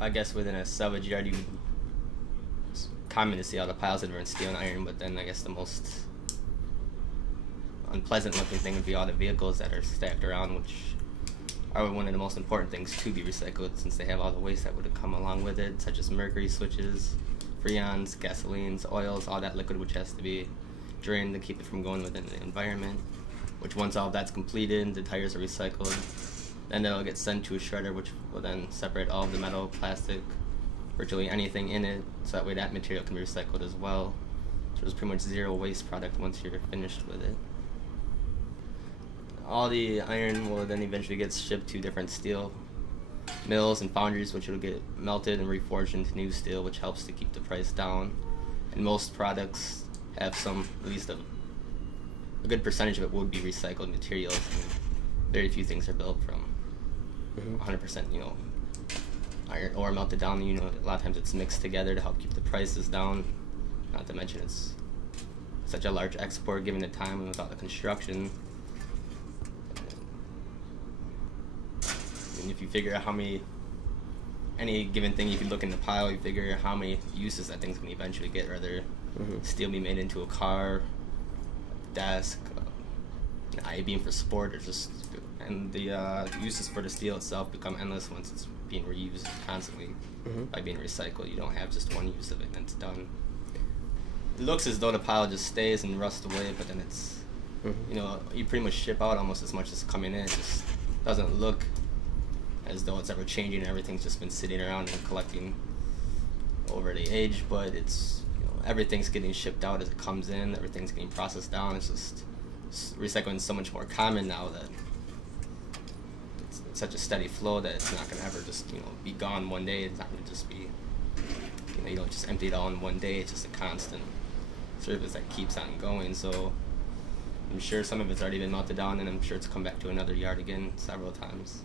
I guess within a salvage yard, it's common to see all the piles of different steel and iron, but then I guess the most unpleasant looking thing would be all the vehicles that are stacked around, which are one of the most important things to be recycled, since they have all the waste that would have come along with it, such as mercury switches, freons, gasolines, oils, all that liquid which has to be drained to keep it from going within the environment, which once all of that's completed, the tires are recycled, then they'll get sent to a shredder, which will then separate all of the metal, plastic, virtually anything in it, so that way that material can be recycled as well. So there's pretty much zero waste product once you're finished with it. All the iron will then eventually get shipped to different steel mills and foundries, which will get melted and reforged into new steel, which helps to keep the price down. And most products have some, at least a good percentage of it would be recycled materials. And very few things are built from 100%, iron ore melted down. A lot of times it's mixed together to help keep the prices down. Not to mention it's such a large export given the time and without the construction. And if you figure out any given thing you can look in the pile, you figure how many uses that thing's going to eventually get, whether steel be made into a car, a desk, an I-beam for sport, or and the uses for the steel itself become endless once it's being reused constantly by being recycled. You don't have just one use of it and it's done. It looks as though the pile just stays and rusts away, but then it's, you pretty much ship out almost as much as coming in. It just doesn't look as though it's ever changing. Everything's just been sitting around and collecting over the age, but it's, everything's getting shipped out as it comes in, everything's getting processed down. It's just, recycling is so much more common now that it's such a steady flow that it's not going to ever just, be gone one day. It's not going to just be, you don't just empty it all in one day. It's just a constant service that keeps on going. So I'm sure some of it's already been melted down, and I'm sure it's come back to another yard again several times.